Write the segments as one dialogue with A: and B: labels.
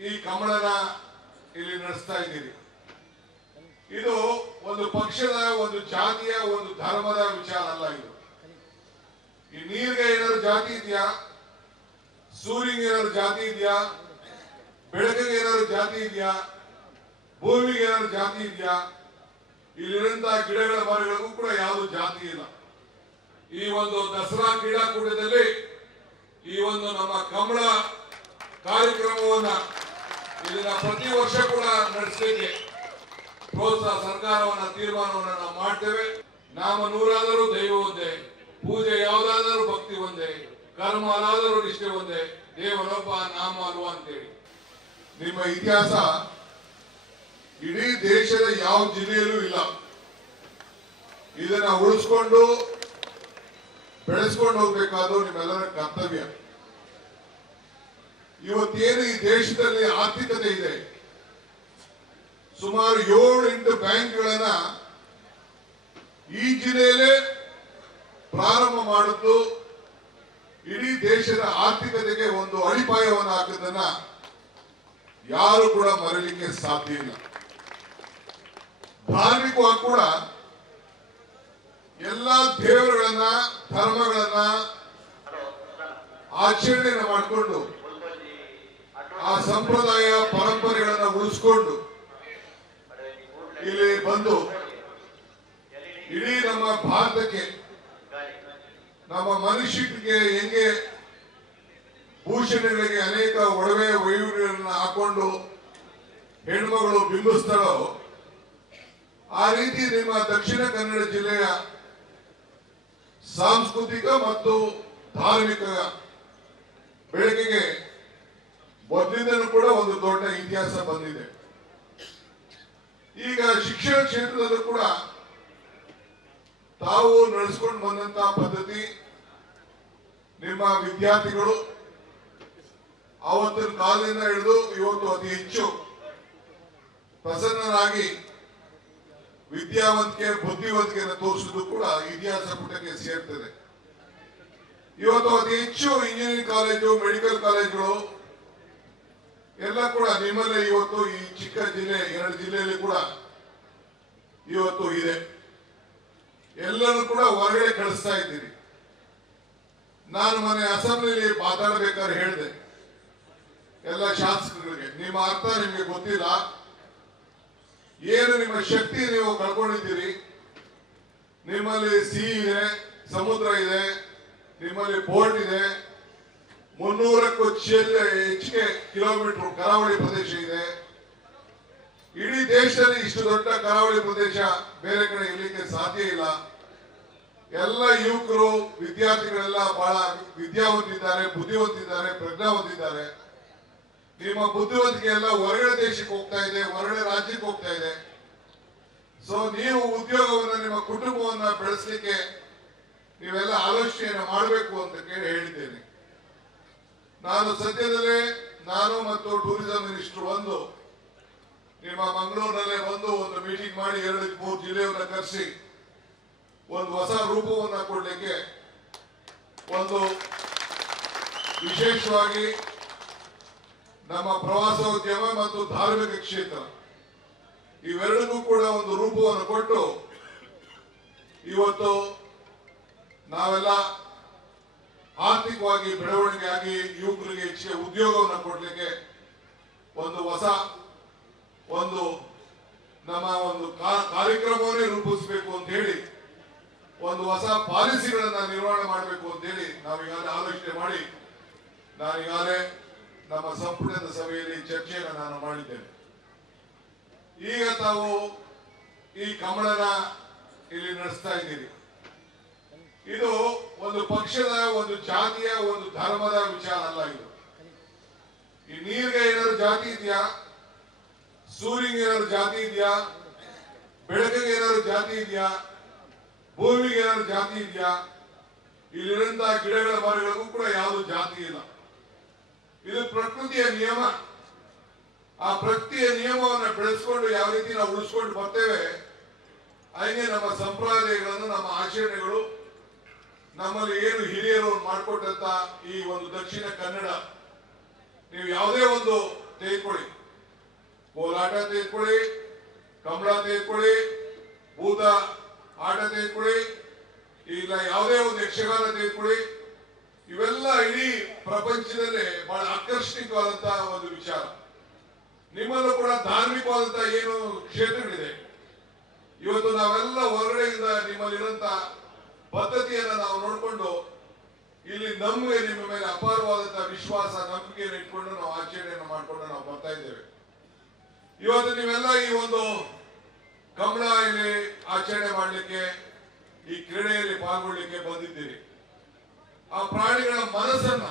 A: ಈ ಕಮಲನ ಇಲ್ಲಿ ನಡೆಸ್ತಾ ಇದ್ದೀರಿ. ಇದು ಒಂದು ಪಕ್ಷದ, ಒಂದು ಜಾತಿಯ, ಒಂದು ಧರ್ಮದ ವಿಚಾರ ಅಲ್ಲ ಇದು. ಈ ನೀರಿಗೆ ಏನಾದ್ರು ಜಾತಿ ಇದೆಯಾ? ಸೂರ್ಯಗೆ ಏನಾದ್ರು ಜಾತಿ ಇದೆಯಾ? ಬೆಳಕಿಗೆ ಏನಾದ್ರು ಜಾತಿ ಇದೆಯಾ? ಭೂಮಿಗೆ ಏನಾದ್ರು ಜಾತಿ ಇದೆಯಾ? ಇಲ್ಲಿರುವಂತಹ ಗಿಡಗಳ ಮರಗಳಿಗೂ ಕೂಡ ಯಾವುದು ಜಾತಿ ಇಲ್ಲ. ಈ ಒಂದು ದಸರಾ ಕ್ರೀಡಾಕೂಟದಲ್ಲಿ ಈ ಒಂದು ನಮ್ಮ ಕಮಲ ಕಾರ್ಯಕ್ರಮವನ್ನ ಇದನ್ನ ಪ್ರತಿ ವರ್ಷ ಕೂಡ ನಡೆಸಲಿಕ್ಕೆ ಪ್ರೋತ್ಸಾಹ, ಸರ್ಕಾರವನ್ನ ತೀರ್ಮಾನವನ್ನ ನಾವು ಮಾಡ್ತೇವೆ. ನಾಮ ನೂರಾದರೂ ದೈವ ಒಂದೇ, ಪೂಜೆ ಯಾವುದಾದರೂ ಭಕ್ತಿ ಒಂದೇ, ಕರ್ಮ ಅಲಾದರೂ ನಿಷ್ಠೆ ಒಂದೇ ದೇವರೊಬ್ಬ ನಾಮ ಅಲ್ವ ಅಂತೇಳಿ. ನಿಮ್ಮ ಇತಿಹಾಸ ಇಡೀ ದೇಶದ ಯಾವ ಜಿಲ್ಲೆಯಲ್ಲೂ ಇಲ್ಲ. ಇದನ್ನ ಉಳಿಸ್ಕೊಂಡು ಬೆಳೆಸ್ಕೊಂಡು ಹೋಗ್ಬೇಕಾದ್ರು ನಿಮ್ಮೆಲ್ಲರ ಕರ್ತವ್ಯ. ಇವತ್ತೇನು ಈ ದೇಶದಲ್ಲಿ ಆರ್ಥಿಕತೆ ಇದೆ? ಸುಮಾರು ಏಳು ಎಂಟು ಬ್ಯಾಂಕ್ಗಳನ್ನ ಈ ಜಿಲ್ಲೆಯಲ್ಲೇ ಪ್ರಾರಂಭ ಮಾಡಿದ್ದು ಇಡೀ ದೇಶದ ಆರ್ಥಿಕತೆಗೆ ಒಂದು ಅಡಿಪಾಯವನ್ನು ಹಾಕಿದ್ದನ್ನ ಯಾರು ಕೂಡ ಮರಲಿಕ್ಕೆ ಸಾಧ್ಯ ಇಲ್ಲ. ಧಾರ್ಮಿಕವಾಗಿ ಕೂಡ ಎಲ್ಲ ದೇವರುಗಳನ್ನ, ಧರ್ಮಗಳನ್ನ ಆಚರಣೆಯನ್ನು ಮಾಡಿಕೊಂಡು ಆ ಸಂಪ್ರದಾಯ ಪರಂಪರೆಗಳನ್ನ ಉಳಿಸ್ಕೊಂಡು ಇಲ್ಲಿ ಬಂದು ಇಡೀ ನಮ್ಮ ಭಾರತಕ್ಕೆ, ನಮ್ಮ ಮನುಷ್ಯರಿಗೆ ಹೆಂಗೆ ಭೂಷಣಗಳಿಗೆ ಅನೇಕ ಒಡವೆ ವೈಯೂರ್ಯಗಳನ್ನು ಹಾಕೊಂಡು ಹೆಣ್ಮಗಳು ಬಿಂಬಿಸ್ತಾಳೋ, ಆ ರೀತಿ ನಿಮ್ಮ ದಕ್ಷಿಣ ಕನ್ನಡ ಜಿಲ್ಲೆಯ ಸಾಂಸ್ಕೃತಿಕ ಮತ್ತು ಧಾರ್ಮಿಕ ಬೆಳಕಿಗೆ ಮೊದಲಿಂದಲೂ ಕೂಡ ಒಂದು ದೊಡ್ಡ ಇತಿಹಾಸ ಬಂದಿದೆ. ಈಗ ಶಿಕ್ಷಣ ಕ್ಷೇತ್ರದಲ್ಲೂ ಕೂಡ ತಾವು ನಡೆಸ್ಕೊಂಡು ಬಂದಂತ ಪದ್ಧತಿ, ನಿಮ್ಮ ವಿದ್ಯಾರ್ಥಿಗಳು ಅವತ್ತಿನ ಕಾಲದಿಂದ ಹಿಡಿದು ಇವತ್ತು ಅತಿ ಹೆಚ್ಚು ಪ್ರಸನ್ನರಾಗಿ ವಿದ್ಯಾವಂತಿಕೆ, ಬುದ್ಧಿವಂತಿಕೆಯನ್ನು ತೋರಿಸುವುದು ಕೂಡ ಇತಿಹಾಸ ಪುಟಕ್ಕೆ ಸೇರ್ತದೆ. ಇವತ್ತು ಅತಿ ಹೆಚ್ಚು ಇಂಜಿನಿಯರಿಂಗ್ ಕಾಲೇಜು, ಮೆಡಿಕಲ್ ಕಾಲೇಜುಗಳು ಎಲ್ಲ ಕೂಡ ನಿಮ್ಮಲ್ಲೇ ಇವತ್ತು ಈ ಚಿಕ್ಕ ಜಿಲ್ಲೆ, ಎರಡು ಜಿಲ್ಲೆಯಲ್ಲಿ ಕೂಡ ಇವತ್ತು ಇದೆ. ಎಲ್ಲರೂ ಕೂಡ ಹೊರಗಡೆ ಕಳಿಸ್ತಾ ಇದ್ದೀರಿ. ನಾನು ಮೊನ್ನೆ ಅಸೆಂಬ್ಲಿಲಿ ಮಾತಾಡಬೇಕಾದ್ರೆ ಹೇಳಿದೆ. ಎಲ್ಲ ಶಾಸಕರಿಗೆ ನಿಮ್ಮ ಅರ್ಥ ನಿಮಗೆ ಗೊತ್ತಿಲ್ಲ. ಏನು ನಿಮ್ಮ ಶಕ್ತಿ ನೀವು ಕಳ್ಕೊಂಡಿದ್ದೀರಿ? ನಿಮ್ಮಲ್ಲಿ ಸಿ ಇದೆ, ಸಮುದ್ರ ಇದೆ, ನಿಮ್ಮಲ್ಲಿ ಪೋರ್ಟ್ ಇದೆ ಮುನ್ನೂರಕ್ಕೂ ಹೆಚ್ಚಿಗೆ ಕಿಲೋಮೀಟರ್ ಕರಾವಳಿ ಪ್ರದೇಶ ಇದೆ. ಇಡೀ ದೇಶದಲ್ಲಿ ಇಷ್ಟು ದೊಡ್ಡ ಕರಾವಳಿ ಪ್ರದೇಶ ಬೇರೆ ಕಡೆ ಇರಲಿಕ್ಕೆ ಸಾಧ್ಯ ಇಲ್ಲ. ಎಲ್ಲ ಯುವಕರು, ವಿದ್ಯಾರ್ಥಿಗಳೆಲ್ಲ ಬಹಳ ಹೊಂದಿದ್ದಾರೆ ಪ್ರಜ್ಞಾ ಹೊಂದಿದ್ದಾರೆ ನಿಮ್ಮ ಬುದ್ಧಿವಂತಿಕೆ ಎಲ್ಲ ಹೊರಗಡೆ ದೇಶಕ್ಕೆ ಹೋಗ್ತಾ ಇದೆ, ಹೊರಗಡೆ ರಾಜ್ಯಕ್ಕೆ ಹೋಗ್ತಾ ಇದೆ. ಸೊ ನೀವು ಉದ್ಯೋಗವನ್ನ, ನಿಮ್ಮ ಕುಟುಂಬವನ್ನ ಬೆಳೆಸಲಿಕ್ಕೆ ನೀವೆಲ್ಲ ಆಲೋಚನೆಯನ್ನು ಮಾಡಬೇಕು ಅಂತ ಕೇಳಿ ಹೇಳಿದ್ದೇನೆ. ನಾನು ಸದ್ಯದಲ್ಲೇ ನಾನು ಮತ್ತು ಟೂರಿಸಂ ಮಿನಿಸ್ಟರ್ ಬಂದು ನಿಮ್ಮ ಮಂಗಳೂರಿನಲ್ಲೇ ಬಂದು ಒಂದು ಮೀಟಿಂಗ್ ಮಾಡಿ ಎರಡು ಮೂರು ಜಿಲ್ಲೆಯನ್ನ ಕರೆಸಿ ಒಂದು ಹೊಸ ರೂಪವನ್ನ ಕೊಡಲಿಕ್ಕೆ ಒಂದು ವಿಶೇಷವಾಗಿ ನಮ್ಮ ಪ್ರವಾಸೋದ್ಯಮ ಮತ್ತು ಧಾರ್ಮಿಕ ಕ್ಷೇತ್ರ ಇವೆರಡಕ್ಕೂ ಕೂಡ ಒಂದು ರೂಪವನ್ನು ಕೊಟ್ಟು ಇವತ್ತು ನಾವೆಲ್ಲ ಆರ್ಥಿಕವಾಗಿ ಬೆಳವಣಿಗೆ ಆಗಿ ಯುವಕರಿಗೆ ಹೆಚ್ಚಿಗೆ ಉದ್ಯೋಗವನ್ನು ಕೊಡಲಿಕ್ಕೆ ಒಂದು ಹೊಸ ಒಂದು ನಮ್ಮ ಒಂದು ಕಾರ್ಯಕ್ರಮವನ್ನೇ ರೂಪಿಸಬೇಕು ಅಂತ ಹೇಳಿ ಒಂದು ಹೊಸ ಪಾಲಿಸಿಗಳನ್ನ ನಿರ್ವಹಣೆ ಮಾಡಬೇಕು ಅಂತ ಹೇಳಿ ನಾವು ಈಗಾಗಲೇ ಆಲೋಚನೆ ಮಾಡಿ ನಾನು ನಾನೀಗಾಗಲೇ ನಮ್ಮ ಸಂಪುಟದ ಸಭೆಯಲ್ಲಿ ಚರ್ಚೆಯನ್ನು ನಾನು ಮಾಡಿದ್ದೇನೆ. ಈಗ ತಾವು ಈ ಕಮಲನ ಇಲ್ಲಿ ನಡೆಸ್ತಾ ಇದ್ದೀರಿ. ಇದು ಒಂದು ಪಕ್ಷದ, ಒಂದು ಜಾತಿಯ, ಒಂದು ಧರ್ಮದ ವಿಚಾರ ಅಲ್ಲ ಇದು. ಈ ನೀರಿಗೆ ಏನಾದ್ರು ಜಾತಿ ಇದೆಯಾ? ಸೂರ್ಯಗೆ ಏನಾದ್ರು ಜಾತಿ ಇದೆಯಾ? ಬೆಳಕಿಗೆ ಏನಾದ್ರು ಜಾತಿ ಇದೆಯಾ? ಭೂಮಿಗೆ ಏನಾದ್ರು ಜಾತಿ ಇದೆಯಾ? ಇಲ್ಲಿರುವಂತಹ ಗಿಡಗಳ ಮರಗಳಿಗೂ ಕೂಡ ಯಾವುದು ಜಾತಿ ಇಲ್ಲ. ಇದು ಪ್ರಕೃತಿಯ ನಿಯಮ. ಆ ಪ್ರಕೃತಿಯ ನಿಯಮವನ್ನು ಬೆಳೆಸ್ಕೊಂಡು ಯಾವ ರೀತಿ ನಾವು ಉಳಿಸ್ಕೊಂಡು ಬರ್ತೇವೆ, ಹಾಗೆ ನಮ್ಮ ಸಂಪ್ರದಾಯಗಳನ್ನು, ನಮ್ಮ ಆಚರಣೆಗಳು ನಮ್ಮಲ್ಲಿ ಏನು ಹಿರಿಯರು ಮಾಡಿಕೊಟ್ಟಂತ ಈ ಒಂದು ದಕ್ಷಿಣ ಕನ್ನಡ, ನೀವು ಯಾವುದೇ ಒಂದು ತೆಗೆದುಕೊಳ್ಳಿ. ಕೋಲಾಟ ತೆಗೆದುಕೊಳ್ಳಿ, ಕಮಲ ತೆಗೆದುಕೊಳ್ಳಿ, ಭೂತ ಆಟ ತೆಗೆದುಕೊಳ್ಳಿ, ಇಲ್ಲ ಯಾವುದೇ ಒಂದು ಯಕ್ಷಗಾನ ತೆಗೆದುಕೊಳ್ಳಿ, ಇವೆಲ್ಲ ಇಡೀ ಪ್ರಪಂಚದಲ್ಲೇ ಬಹಳ ಆಕರ್ಷಣೀಯವಾದಂತಹ ಒಂದು ವಿಚಾರ. ನಿಮ್ಮಲ್ಲೂ ಕೂಡ ಧಾರ್ಮಿಕವಾದಂತಹ ಏನು ಕ್ಷೇತ್ರಗಳಿದೆ? ಇವತ್ತು ನಾವೆಲ್ಲ ಹೊರಗಡೆಯಿಂದ ನಿಮ್ಮಲ್ಲಿರುವಂತ ಪದ್ಧತಿಯನ್ನ ನಾವು ನೋಡಿಕೊಂಡು ಇಲ್ಲಿ ನಮಗೆ ನಿಮ್ಮ ಮೇಲೆ ಅಪಾರವಾದಂತಹ ವಿಶ್ವಾಸ, ನಂಬಿಕೆಯನ್ನು ಇಟ್ಕೊಂಡು ನಾವು ಆಚರಣೆಯನ್ನು ಮಾಡಿಕೊಂಡು ನಾವು ಬರ್ತಾ ಇದ್ದೇವೆ. ಇವತ್ತು ನೀವೆಲ್ಲ ಈ ಒಂದು ಕಮಲ ಇಲ್ಲಿ ಆಚರಣೆ ಮಾಡಲಿಕ್ಕೆ, ಈ ಕ್ರೀಡೆಯಲ್ಲಿ ಪಾಲ್ಗೊಳ್ಳಿಕ್ಕೆ ಬಂದಿದ್ದೀರಿ. ಆ ಪ್ರಾಣಿಗಳ ಮನಸ್ಸನ್ನ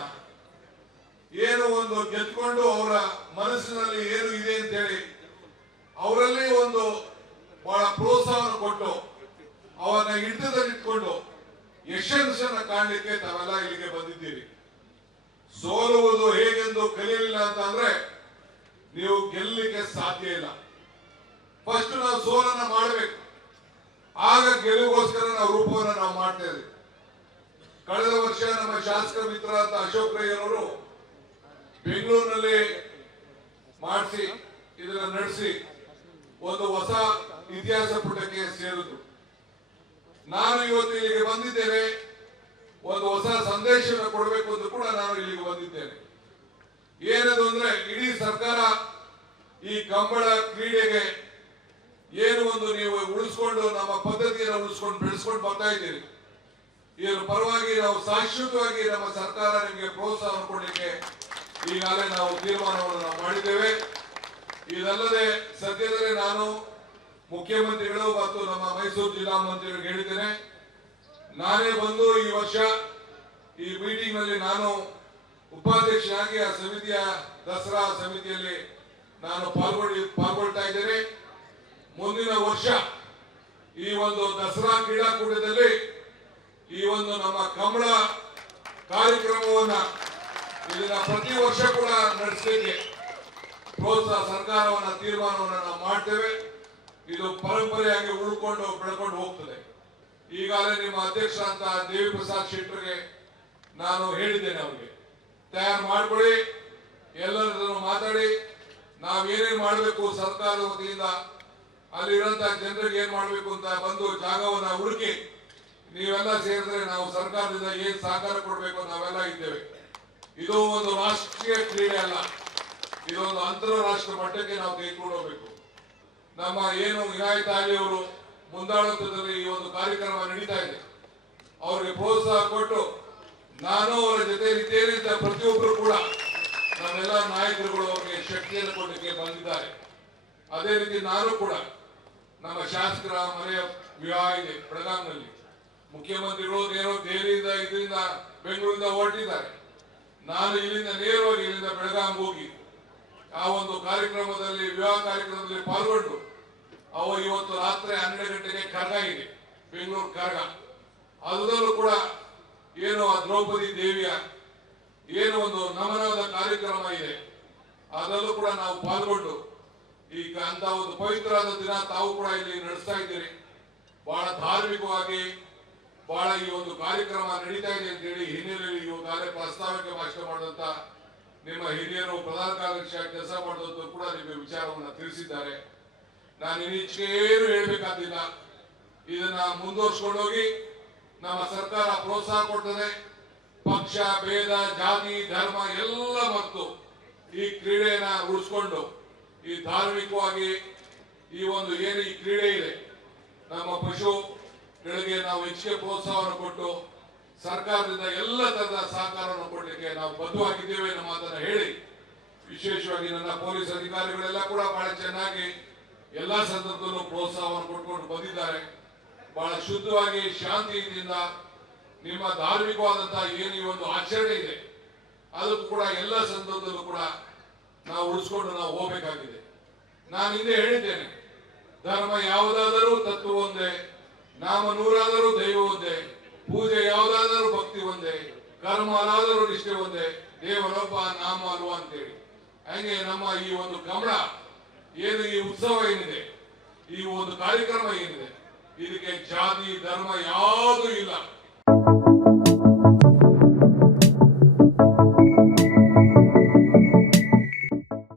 A: ಏನು ಒಂದು ಗೆದ್ಕೊಂಡು ಅವರ ಮನಸ್ಸಿನಲ್ಲಿ ಏನು ಇದೆ ಅಂತ ಹೇಳಿ, ಅವರಲ್ಲಿ ಒಂದು ಬಹಳ ಪ್ರೋತ್ಸಾಹವನ್ನು ಕೊಟ್ಟು, ಅವನ್ನ ಹಿಡಿತದಲ್ಲಿಟ್ಕೊಂಡು ಯಶಸ್ಸನ್ನ ಕಾಣಲಿಕ್ಕೆ ತಾವೆಲ್ಲ ಇಲ್ಲಿಗೆ ಬಂದಿದ್ದೀರಿ. ಸೋಲುವುದು ಹೇಗೆಂದು ಕಲಿಯಲಿಲ್ಲ ಅಂತ ಅಂದ್ರೆ ನೀವು ಗೆಲ್ಲಲಿಕ್ಕೆ ಸಾಧ್ಯ ಇಲ್ಲ. ಫಸ್ಟ್ ನಾವು ಸೋಲನ್ನ ಮಾಡಬೇಕು. ಆಗ ಗೆಲುವಿಗೋಸ್ಕರ ನಾವು ರೂಪವನ್ನು ನಾವು ಮಾಡ್ತಾ ಕಳೆದ ವರ್ಷ ನಮ್ಮ ಶಾಸಕ ಮಿತ್ರ ಅಂತ ಅಶೋಕ್ ರೈಯವರು ಬೆಂಗಳೂರಿನಲ್ಲಿ ಮಾಡಿಸಿ, ಇದನ್ನ ನಡೆಸಿ ಒಂದು ಹೊಸ ಇತಿಹಾಸ ಪುಟಕ್ಕೆ ಸೇರಿದ್ರು. ನಾನು ಇವತ್ತು ಇಲ್ಲಿಗೆ ಬಂದಿದ್ದೇನೆ. ಒಂದು ಹೊಸ ಸಂದೇಶವನ್ನು ಕೊಡಬೇಕು ಅಂತ ಕೂಡ ನಾನು ಇಲ್ಲಿಗೆ ಬಂದಿದ್ದೇನೆ. ಏನದು ಅಂದ್ರೆ ಇಡೀ ಸರ್ಕಾರ ಈ ಕಂಬಳ ಕ್ರೀಡೆಗೆ ಏನು ಒಂದು ನೀವು ಉಳಿಸ್ಕೊಂಡು ನಮ್ಮ ಪದ್ಧತಿಯನ್ನು ಉಳಿಸ್ಕೊಂಡು ಬೆಳೆಸ್ಕೊಂಡು ಬರ್ತಾ ಇದ್ದೀರಿ. ಇದರ ಪರವಾಗಿ ನಾವು ಶಾಶ್ವತವಾಗಿ ನಮ್ಮ ಸರ್ಕಾರ ನಿಮಗೆ ಪ್ರೋತ್ಸಾಹ ಕೊಡಲಿಕ್ಕೆ ಈಗಾಗಲೇ ನಾವು ತೀರ್ಮಾನವನ್ನು ನಾವು ಮಾಡಿದ್ದೇವೆ. ಇದಲ್ಲದೆ ಸದ್ಯದಲ್ಲೇ ನಾನು ಮುಖ್ಯಮಂತ್ರಿಗಳು ಮತ್ತು ನಮ್ಮ ಮೈಸೂರು ಜಿಲ್ಲಾ ಮಂತ್ರಿಗಳಿಗೆ ಹೇಳಿದ್ದೇನೆ. ನಾನೇ ಬಂದು ಈ ವರ್ಷ ಈ ಮೀಟಿಂಗ್ನಲ್ಲಿ ನಾನು ಉಪಾಧ್ಯಕ್ಷನಾಗಿ ಆ ಸಮಿತಿಯ ದಸರಾ ಸಮಿತಿಯಲ್ಲಿ ನಾನು ಪಾಲ್ಗೊಳ್ಳಿ, ಪಾಲ್ಗೊಳ್ತಾ ಇದ್ದೇನೆ. ಮುಂದಿನ ವರ್ಷ ಈ ಒಂದು ದಸರಾ ಕ್ರೀಡಾಕೂಟದಲ್ಲಿ ಈ ಒಂದು ನಮ್ಮ ಕಮಲ ಕಾರ್ಯಕ್ರಮವನ್ನ ಇಲ್ಲಿನ ಪ್ರತಿ ವರ್ಷ ಕೂಡ ನಡೆಸಲಿಕ್ಕೆ ಪ್ರೋತ್ಸಾಹ ಸರ್ಕಾರವನ್ನ ತೀರ್ಮಾನವನ್ನು ನಾವು ಮಾಡ್ತೇವೆ. ಇದು ಪರಂಪರೆಯಾಗಿ ಉಳ್ಕೊಂಡು ಬೆಳ್ಕೊಂಡು ಹೋಗ್ತದೆ. ಈಗಾಗಲೇ ನಿಮ್ಮ ಅಧ್ಯಕ್ಷ ಅಂತ ದೇವಿ ಪ್ರಸಾದ್ ಶೆಟ್ಟರ್ಗೆ ನಾನು ಹೇಳಿದ್ದೇನೆ ಅವರಿಗೆ. ತಯಾರು ಮಾಡ್ಕೊಳ್ಳಿ ಎಲ್ಲರನ್ನು ಮಾತಾಡಿ ನಾವೇನೇನ್ ಮಾಡಬೇಕು ಸರ್ಕಾರದ ವತಿಯಿಂದ ಅಲ್ಲಿರುವಂತಹ ಜನರಿಗೆ ಏನ್ ಮಾಡಬೇಕು ಅಂತ ಬಂದು ಜಾಗವನ್ನ ಹುಡುಕಿ, ನೀವೆಲ್ಲ ಸೇರಿದ್ರೆ ನಾವು ಸರ್ಕಾರದಿಂದ ಏನ್ ಸಹಕಾರ ಕೊಡಬೇಕು ನಾವೆಲ್ಲ ಇದ್ದೇವೆ. ಇದು ಒಂದು ರಾಷ್ಟ್ರೀಯ ಕ್ರೀಡೆ ಅಲ್ಲ. ಇದೊಂದು ಅಂತಾರಾಷ್ಟ್ರ ಮಟ್ಟಕ್ಕೆ ನಾವು ತೆಗೆದುಕೊಂಡು ಹೋಗ್ಬೇಕು. ನಮ್ಮ ಏನು ವಿನಾಯಕ ಅವರು ಮುಂದಾಳತ್ವದಲ್ಲಿ ಈ ಒಂದು ಕಾರ್ಯಕ್ರಮ ನಡೀತಾ ಇದೆ. ಅವರಿಗೆ ಪ್ರೋತ್ಸಾಹ ಕೊಟ್ಟು ನಾನು ಅವರ ಜೊತೆ ಅಂತ ಪ್ರತಿಯೊಬ್ಬರು ಕೂಡ ನಮ್ಮೆಲ್ಲ ನಾಯಕರುಗಳು ಅವರಿಗೆ ಶಕ್ತಿಯನ್ನು ಕೊಡಲಿಕ್ಕೆ ಬಂದಿದ್ದಾರೆ. ಅದೇ ರೀತಿ ನಾನು ಕೂಡ ನಮ್ಮ ಶಾಸಕರ ಮನೆಯ ವಿವಾಹ ಇದೆ ಬೆಳಗಾಂನಲ್ಲಿ. ಮುಖ್ಯಮಂತ್ರಿಗಳು ನೇರ ದೆಹಲಿಯಿಂದ ಇದರಿಂದ ಬೆಂಗಳೂರಿಂದ ಹೊರಟಿದ್ದಾರೆ. ನಾನು ಇಲ್ಲಿಂದ ನೇರವಾಗಿ ಇಲ್ಲಿಂದ ಬೆಳಗಾಂ ಹೋಗಿ ಆ ಒಂದು ಕಾರ್ಯಕ್ರಮದಲ್ಲಿ, ವಿವಾಹ ಕಾರ್ಯಕ್ರಮದಲ್ಲಿ ಪಾಲ್ಗೊಂಡು, ಅವ ಇವತ್ತು ರಾತ್ರಿ ಹನ್ನೆರಡು ಗಂಟೆಗೆ ಕರ್ಗ ಇದೆ ಬೆಂಗಳೂರು ಕರ್ಗ ಅದರಲ್ಲೂ ಕೂಡ ಏನು ಆ ದ್ರೌಪದಿ ದೇವಿಯ ಏನು ಒಂದು ನಮನದ ಕಾರ್ಯಕ್ರಮ ಇದೆ, ಅದರಲ್ಲೂ ಕೂಡ ನಾವು ಪಾಲ್ಗೊಂಡು, ಈಗ ಅಂತ ಒಂದು ಪವಿತ್ರವಾದ ದಿನ ತಾವು ಕೂಡ ಇಲ್ಲಿ ನಡೆಸ್ತಾ ಇದ್ದೀರಿ. ಬಹಳ ಧಾರ್ಮಿಕವಾಗಿ ಬಹಳ ಈ ಒಂದು ಕಾರ್ಯಕ್ರಮ ನಡೀತಾ ಇದೆ ಅಂತ ಹೇಳಿ ಹಿನ್ನೆಲೆಯಲ್ಲಿ ಈ ಒಂದು ಕಾರ್ಯ ಪ್ರಸ್ತಾವಕ್ಕೆ ಭಾಷಣ ಮಾಡಿದಂತ ನಿಮ್ಮ ಹಿರಿಯರು ಪ್ರಧಾನ ಕಾರ್ಯದರ್ಶಿಯಾಗಿ ಕೆಲಸ ಮಾಡಿದಂತ ಕೂಡ ನಿಮಗೆ ವಿಚಾರವನ್ನು ತಿಳಿಸಿದ್ದಾರೆ. ನಾನು ಇನ್ನಿಷ್ಟೇನು ಹೇಳಬೇಕಾದಿಲ್ಲ ಇದನ್ನ ಮುಂದುವರ್ಸ್ಕೊಂಡೋಗಿ ನಮ್ಮ ಸರ್ಕಾರ ಪ್ರೋತ್ಸಾಹ ಕೊಡ್ತದೆ. ಪಕ್ಷ, ಭೇದ, ಜಾತಿ, ಧರ್ಮ ಎಲ್ಲ ಮತ್ತು ಈ ಕ್ರೀಡೆಯನ್ನ ಉಳಿಸ್ಕೊಂಡು ಈ ಧಾರ್ಮಿಕವಾಗಿ ಈ ಒಂದು ಏನು ಈ ಕ್ರೀಡೆ ಇದೆ. ನಮ್ಮ ಪಶು ಗಳಿಗೆ ನಾವು ಹೆಚ್ಚಿಗೆ ಪ್ರೋತ್ಸಾಹವನ್ನು ಕೊಟ್ಟು ಸರ್ಕಾರದಿಂದ ಎಲ್ಲ ತರದ ಸಹಕಾರವನ್ನು ಕೊಡಲಿಕ್ಕೆ ನಾವು ಬದ್ಧವಾಗಿದ್ದೇವೆ ನಮ್ಮ ಮಾತನ್ನು ಹೇಳಿ, ವಿಶೇಷವಾಗಿ ನನ್ನ ಪೊಲೀಸ್ ಅಧಿಕಾರಿಗಳೆಲ್ಲ ಕೂಡ ಬಹಳ ಚೆನ್ನಾಗಿ ಎಲ್ಲ ಸಂದರ್ಭದಲ್ಲೂ ಪ್ರೋತ್ಸಾಹವನ್ನು ಕೊಟ್ಕೊಂಡು ಬಂದಿದ್ದಾರೆ. ಬಹಳ ಶುದ್ಧವಾಗಿ, ಶಾಂತಿಯಿಂದ, ನಿಮ್ಮ ಧಾರ್ಮಿಕವಾದಂತಹ ಏನು ಈ ಒಂದು ಆಚರಣೆ ಇದೆ, ಅದಕ್ಕೂ ಕೂಡ ಎಲ್ಲ ಸಂದರ್ಭದಲ್ಲೂ ಕೂಡ ನಾವು ಉಳಿಸ್ಕೊಂಡು ನಾವು ಹೋಗಬೇಕಾಗಿದೆ. ನಾನು ಹಿಂದೆ ಹೇಳಿದ್ದೇನೆ, ಧರ್ಮ ಯಾವುದಾದರೂ ತತ್ವ ಒಂದೇ, ನಾಮ ನೂರಾದರೂ ದೈವ ಒಂದೇ ಪೂಜೆ ಯಾವುದಾದರೂ ಭಕ್ತಿ ಒಂದೇ, ಕರ್ಮ ಅಲಾದರೂ ನಿಷ್ಠೆ ಒಂದೇ ದೇವರೊಬ್ಬ ನಾಮ ಅಲ್ವ ಅಂತೇಳಿ. ಹಂಗೆ ನಮ್ಮ ಈ ಒಂದು ಗಮನ, ಏನು ಈ ಉತ್ಸವ ಏನಿದೆ, ಈ ಒಂದು ಕಾರ್ಯಕ್ರಮ ಏನಿದೆ, ಇದಕ್ಕೆ ಜಾತಿ, ಧರ್ಮ ಯಾವುದೂ ಇಲ್ಲ.